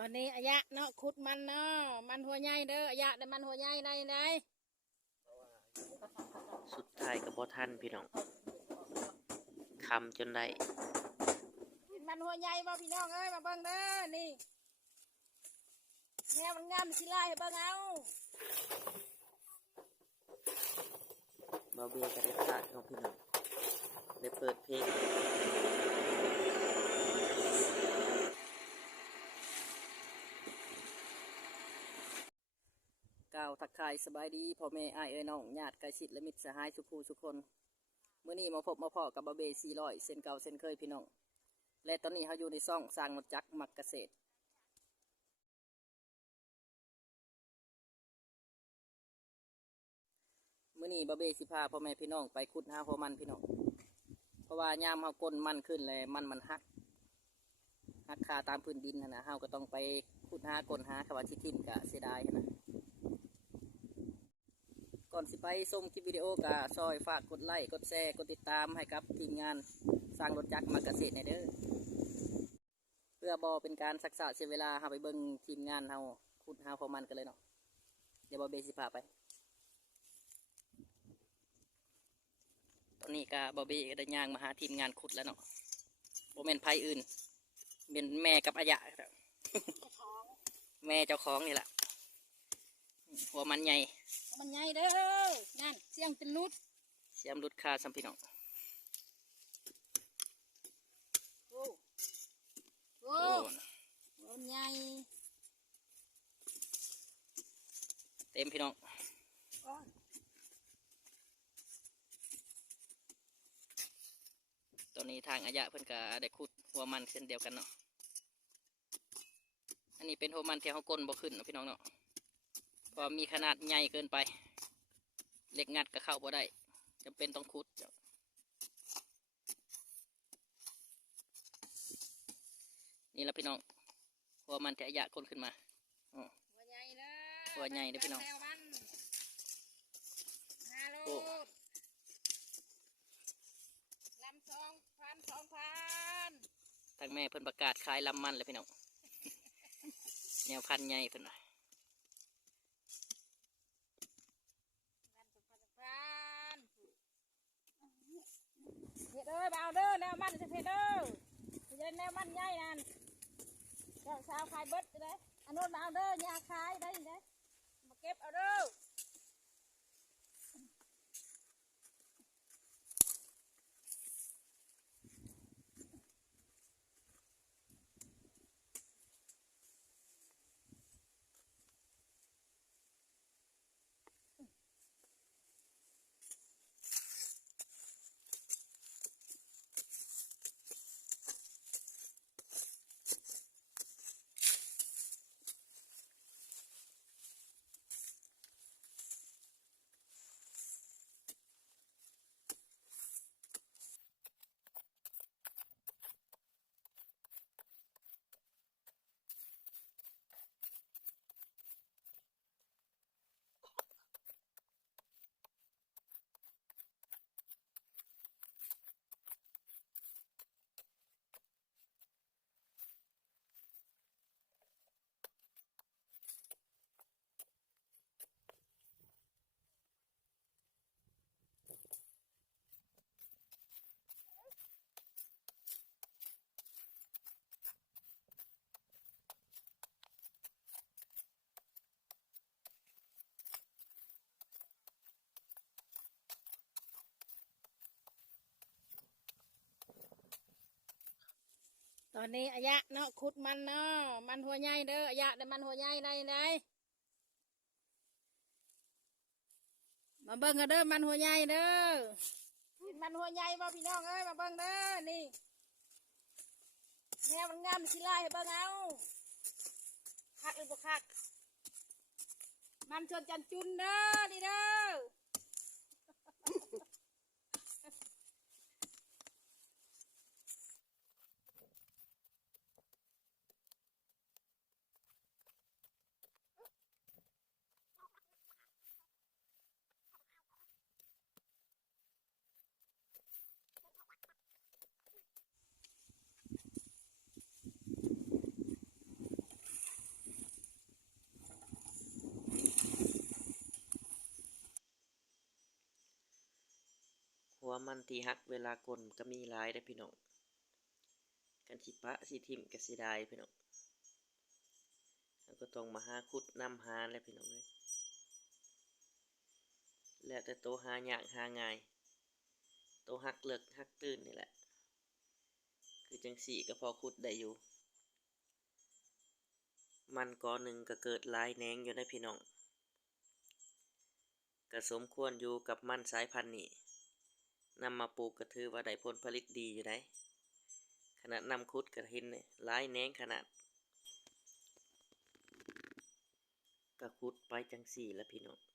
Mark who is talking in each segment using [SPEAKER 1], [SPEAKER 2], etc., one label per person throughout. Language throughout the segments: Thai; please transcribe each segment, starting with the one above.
[SPEAKER 1] ตอนนี้อายะเนาะขุดมันเนาะมันหัวใหญ่เด้ออายะได้มันหัวใหญ่ได้ได้
[SPEAKER 2] สุดท้ายก็บ่ทันพี่น้องคำจนได้
[SPEAKER 1] มันหัวใหญ่บ่พี่น้องเอ้ยมาเบิ่งเด้อนี่แนวมันงามสิไล่ให้เบิ่งเอา
[SPEAKER 2] บาเบียก็ได้พลาดของพี่น้องได้เปิดเพลงา
[SPEAKER 3] วทักทายสบายดีพ่อแม่อายเอ้ยน้องญาติใกล้ชิดและมิตรสหายสุขูสุคนเมื่อนี้มาพบมาพ่อกับบาเบสี่ร้อยเส้นเก่าเส้นเคยพี่น้อง และตอนนี้เขาอยู่ในซ่องสร้างรถจักรมักเกษตรเมื่อนี้บาเบสิพาพ่อแม่พี่น้องไปขุดหาหัวมันพี่น้องเพราะว่ายามเขาก้นมันขึ้นเลยมันมันหักหักคาตามพื้นดินนะนะเฮาก็ต้องไปขุดหาก้นหาคำว่าชิทิมกะเสียดายนะ ก่อนสิไปชมคลิปวิดีโอกะซอยฝากกดไลค์กดแชร์กดติดตามให้กับทีมงานสร้างรถจักรมากเกษตรในเด้อเพื่อบอเป็นการศักษาเสียเวลาเฮาไปเบิ่งทีมงานเฮาขุดหาพอมันกันเลยเนาะเดี๋ยวบอเบสิพาไป ตอนนี้กะบอเบก็ได้ย่างมาหาทีมงานขุดแล้วเนาะโบเมนไพอื่นเป็นแม่กับอายะครับแม่เจ้าของนี่แหละ หัวมันใหญ่
[SPEAKER 1] มันใหญ่เด้อนั่นเสียงเป็นนุด
[SPEAKER 3] เสียมรุดคาสัมพี่น้อง
[SPEAKER 1] โอ้โอ้
[SPEAKER 3] โอ้
[SPEAKER 1] มันใหญ่
[SPEAKER 3] เต็มพี่น้อง
[SPEAKER 1] โอ้ย
[SPEAKER 3] ตอนนี้ทางอายะเพิ่นก็ได้ขุดหัวมันเส้นเดียวกันเนาะอันนี้เป็นหัวมันที่เขาก้นบ่ขึ้นเนาะพี่น้องเนาะ เพราะมีขนาดใหญ่เกินไปเหล็กงัดก็เข้าบ่ได้จำเป็นต้องขุดเจ้านี่ละพี่น้องหัวมันที่อายะก้นขึ้นมาอ๋อ
[SPEAKER 1] หัวใหญ่เด้อ
[SPEAKER 3] หัวใหญ่เด้อพี่น้อง
[SPEAKER 1] แนวมันห้าโล
[SPEAKER 3] โอ้
[SPEAKER 1] ลำสองพันสองพัน
[SPEAKER 3] ทางแม่เพิ่นประกาศขายลำมันเลยพี่น้องแนวพันธุ์ใหญ่เพิ่นว่า
[SPEAKER 1] พันสองพันสองพัน เฮ็ดเอ้ยบ่เอาเด้อแนวมันจะเพดเด้อจะได้แนวมันใหญ่นั่นเจ้าสาวขายเบิดจะได้อันนู้นบ่เอาเด้อยาขายได้ได้มาเก็บเอาเด้อ ตอนนี้อายะเนาะขุดมันเนาะมันหัวใหญ่เด้ออายะได้มันหัวใหญ่ได้ได้มาเบิ่งกันเด้อมันหัวใหญ่เด้อมันหัวใหญ่บ่พี่น้องเอ้ยมาเบิ่งเด้อนี่แนวมันงามสิไล่เบิ่งเอาคักหรือบ่คักมันชนจันจุนเด้อนี่เด้อ
[SPEAKER 2] ว่ามันที่ฮักเวลากลนก็มีหลายได้พี่น้องกันสิปะสิทิมก็สิได้พี่น้องแล้วก็ต้องมาหาขุดนำหาแล้วพี่น้องเอ้ยแล้วแต่โตหายากหาง่ายโตวฮักเลิกฮักตื่นนี่แหละ คือจังสี่ก็พอขุดได้อยู่ มันกอหนึ่งก็เกิดลายแนงอยู่ได้พี่น้องก็สมควรอยู่กับมันสายพันธุ์นี้ นำมาปลูกกระถือว่าได้ผลผลิตดีอยู่ได้ขนาดนำคุดกระหินเนี่ยร้ายแหนงขนาดก็คุดไปจังสี่แล้วพี่น้อง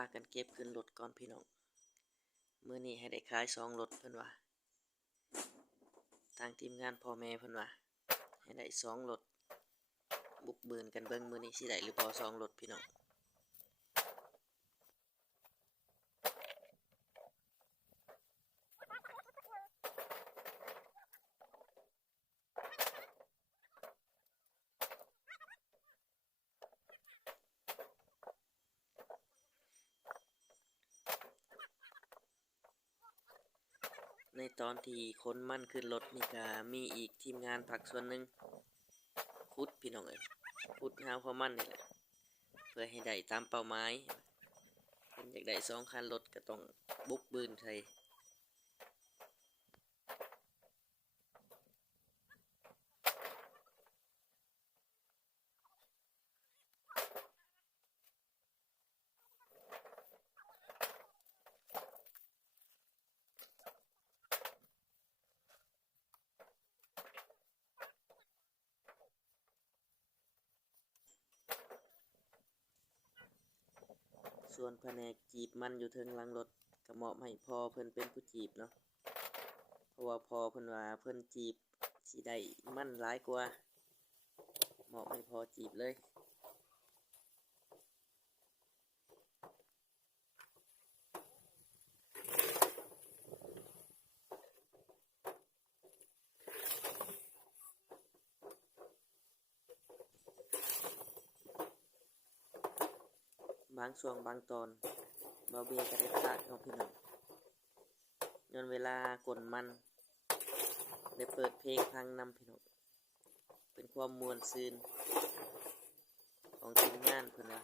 [SPEAKER 2] ากันเก็บขึ้นรถก่อนพี่น้องเมื่อนี้ให้ได้ขายสองรถเพิ่นว่าทางทีมงานพ่อแม่เพิ่นว่าให้ได้สองรถบุกเบือนกันเบิ่งมื้อนี้สิได้หรือบ่สองรถพี่น้อง ในตอนที่คนมั่นขึ้นรถนี่ก็มีอีกทีมงานผักส่วนหนึ่งคุดพี่น้องเอ๋ยคุดหาความมั่นนี่แหละเพื่อให้ได้ตามเป้าหมายเพิ่นอยากได้สองคันรถก็ต้องบุกบืนใส่ ส่วนแผนกจีบมันอยู่เทิงหลังรถก็มาะให้พ่อเพิ่นเป็นผู้จีบเนาะเพราะว่าพ่อเพิ่นว่าเพิ่นจีบสีได้มันหลายกว่าเหมาะให้พ่อจีบเลย บาง ช่วงบางตอนเบาเบก็ได้พลาดเอาพี่น้องย้อนเวลากลมันได้เปิดเพลงพังนำพี่น้องเป็นความมวลซืนของทีมงานเพิ่นว่า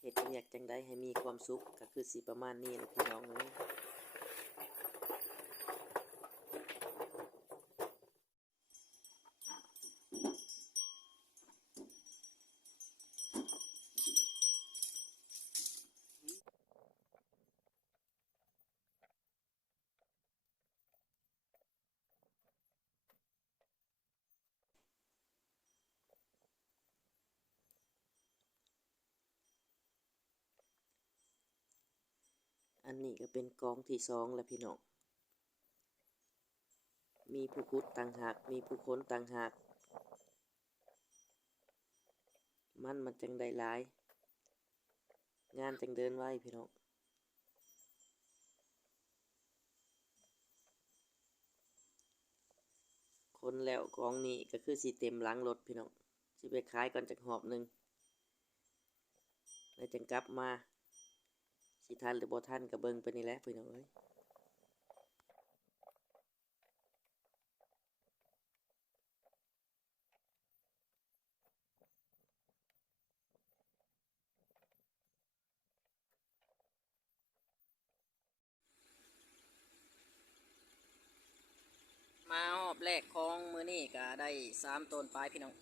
[SPEAKER 2] เหตุเรียกจังได้ให้มีความสุขก็คือสีประมาณนี้แหละพี่น้องเอ้ย อันนี้ก็เป็นกองที่สองแล้วพี่น้อง มีผู้คุดต่างหาก มีผู้ค้นต่างหาก มันมันจังได้หลาย งานจังเดินไว้พี่น้องคนแล้วกองนี้ก็คือสีเต็มล้างรถพี่น้องสิไปขายก่อนจากหอบหนึ่งแล้วจังกลับมา สิทันหรือบ่ทันกับเบิงไปนี่แหละพี่น้องเอ้ย
[SPEAKER 3] มารอบแรกของมือนี่ก็ได้สามต้นปลายพี่น้อง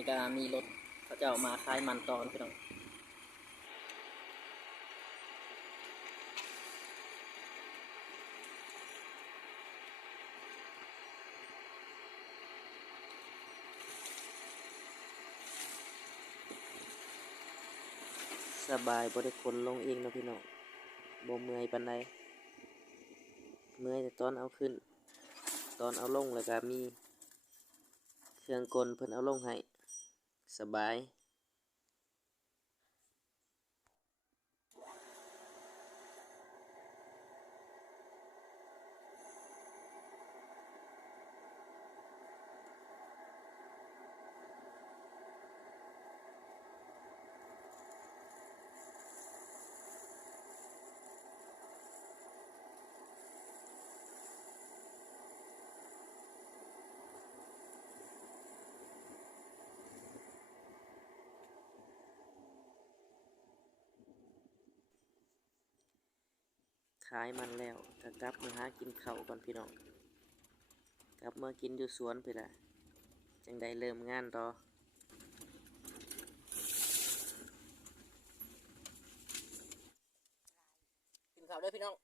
[SPEAKER 3] นี่ก็มีรถเขาเจ้ามาขายมันตอนพี่น้อง
[SPEAKER 2] สบายบ่ได้คนลงเองนะพี่น้องบ่เมื่อยปานใดเมื่อยแต่ตอนเอาขึ้น ตอนเอาลงแล้วก็มี เครื่องกลเพิ่นเอาลงให้ สบาย ขายมันแล้วก็กลับมาหากินข้าวก่อนพี่น้อง กลับมากินอยู่สวนไปละจังได้เริ่มงานต่อ
[SPEAKER 3] กินข้าวด้วยพี่น้อง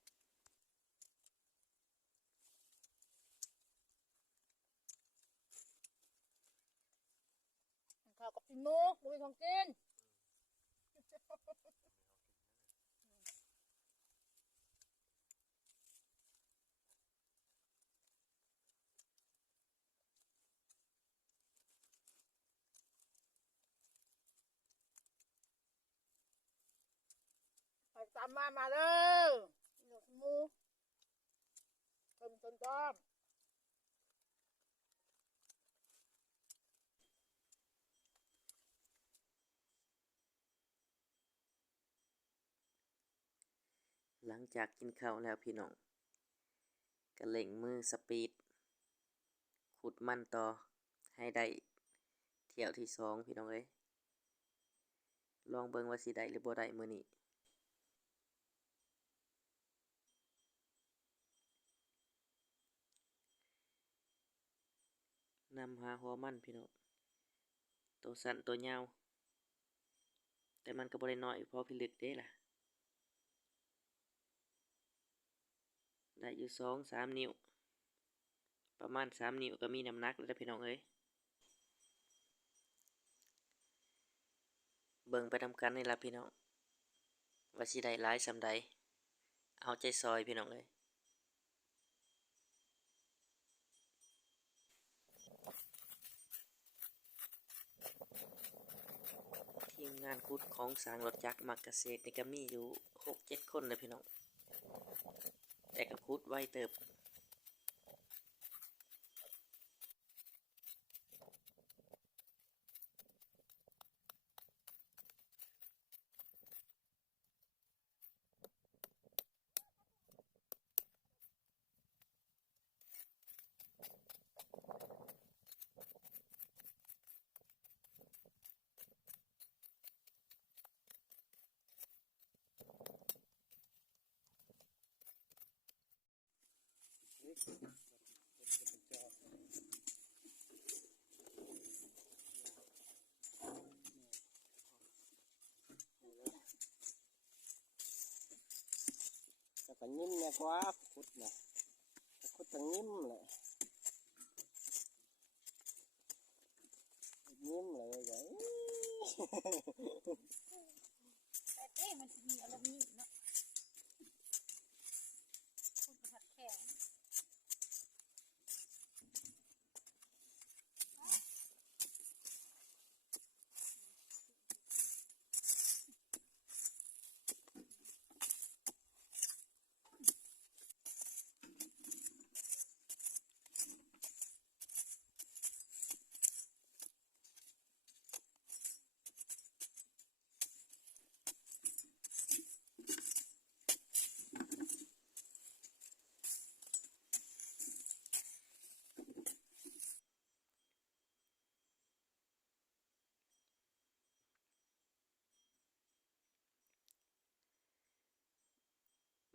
[SPEAKER 1] ข้าวกับกินหมูบุยของกินามมามาเลยหนูมูต้นต้นต้ม
[SPEAKER 2] หลังจากกินข้าวแล้วพี่น้องก็เล่งมือสปีด ขุดมันต่อให้ได้เที่ยวที่สองพี่น้องเอ้ยลองเบิ่งว่าสิได้หรือบ่ได้มื้อนี้ นำหาหัวมันพี่น้องตัวสั้นตัวยาวแต่มันก็บ่ได้น้อยพอพิลึกเด้ล่ะ ได้อยู่สองสามนิ้ว ประมาณสามนิ้วก็มีน้ำหนักแล้วพี่น้องเอ้ยเบิ่งไปทำกันนี่ละพี่น้องว่าสิได้หลายสำใดเอาใจซอยพี่น้องเอ้ย งานคุดของสางรถจักรมักเกษตรนี่ก็มีอยู่หกเจ็ดคนเลยพี่น้อง แต่กับคุดไวเติบ
[SPEAKER 3] แต่ก็ยิ้มเนี่กว่าขุดนะขุดจะยิ้มเลยยิ้มเลยไง
[SPEAKER 1] แ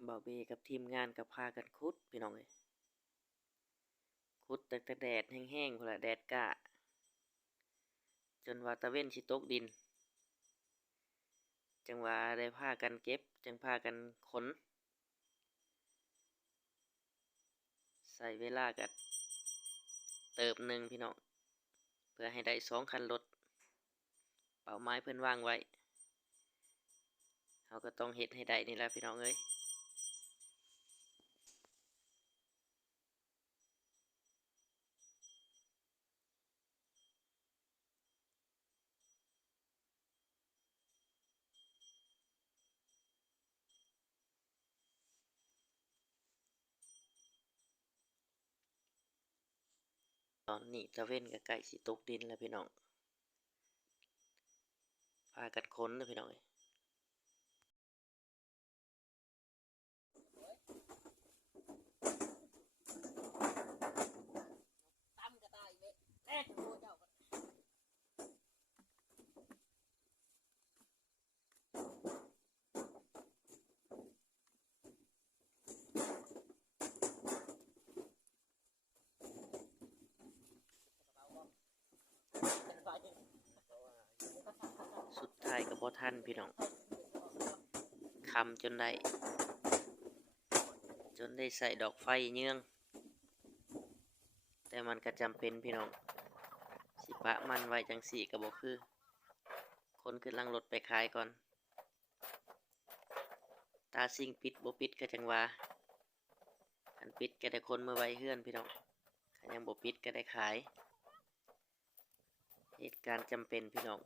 [SPEAKER 1] บ่า
[SPEAKER 2] วเบกับทีมงานกับพากันคุดพี่น้องเอ้ยคุดแต่แต่แดดแห้งๆพุ่นละแดดกะ จนว่าตะเว้นสิตกดิน จังว่าได้พากันเก็บ จังพากันขน ใส่เวลากัดเติบหนึ่งพี่น้อง เพื่อให้ได้สองคันรถ เป่าไม้เพื่อนวางไว้เขาก็ต้องเฮ็ดให้ได้นี่แหละพี่น้องเอ้ย ตอนนี้ตะเว้นกับไก่สิตกดินแล้วพี่น้องพากันค้นนะพี่น้องเอ้ย
[SPEAKER 3] ตั้มก็ตายเว้ยแอ๊ะโอ้เจ้าก็
[SPEAKER 2] สุดท้ายกั บพ่ทันพี่น้องคำจนได้ จนได้ใส่ดอกไฟเยื่อง แต่มันก็จำเป็นพี่น้อง สิปะมันไว้จังสี่กับบ่คือ คนขึ้นลังรถไปขายก่อน ตาซิ่งปิดบ่ปิดก็จังว่าคันปิดก็ได้คนเมาไว้เฮือนพี่น้องคันยังบ่ปิดก็ได้ขาย เหตุการณ์จำเป็นพี่น้อง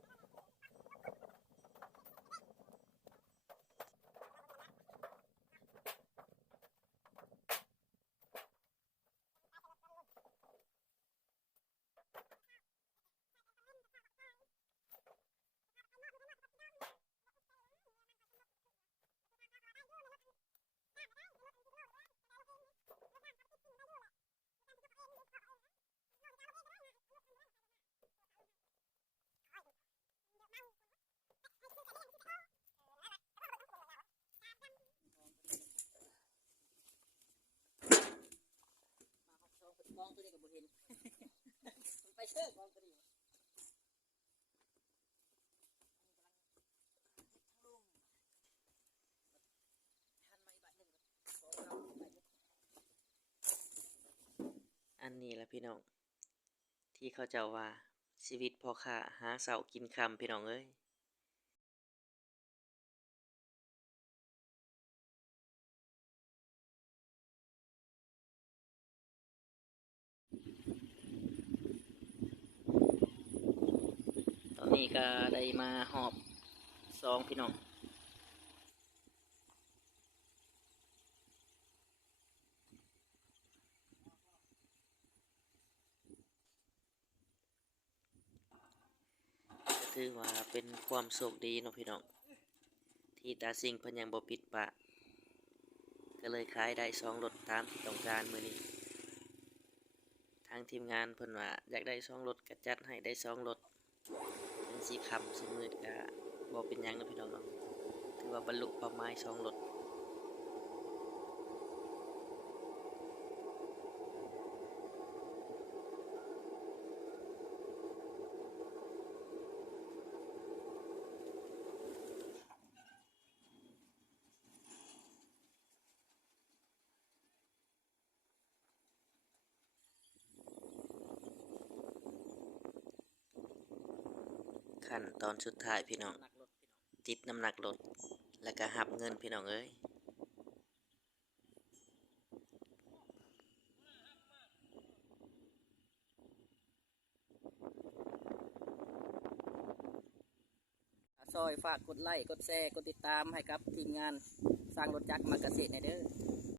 [SPEAKER 3] มองตัวนี้กับบเห็น มันไปเชื่อมองตัวนี้อั
[SPEAKER 2] นนี้ละพี่น้อง ที่เขาเจ้าว่าชีวิตพ่อค้าหาเสากินคำพี่น้องเอ้ย นี้ก็ได้มาหอบ
[SPEAKER 3] สองพี่น้อง
[SPEAKER 2] ถือว่าเป็นความโชคดีเนาะพี่น้อง ที่ตาสิงพิ่นยังบ่ปิดปะ ก็เลยขายได้สองรถตามที่ต้องการมือนี้ ทางทีมงานเพิ่นว่าอยากได้สองรถก็จัดให้ได้สองรถ สีคำสีมืดก็บอกเป็นยังนะพี่น้องเนาะถือว่าบรรลุเป้าหมายสองรถ ขั้นตอนสุดท้ายพี่น้อง
[SPEAKER 3] หนักรถพี่น้อง
[SPEAKER 2] ติดน้ำหนักรถแล้วก็หับเงินพี่น้องเอ้ย
[SPEAKER 3] ซอยฝากกดไลค์กดแชร์กดติดตามให้กับทีมงานสร้างรถจักรมากเกษตรในเด้อ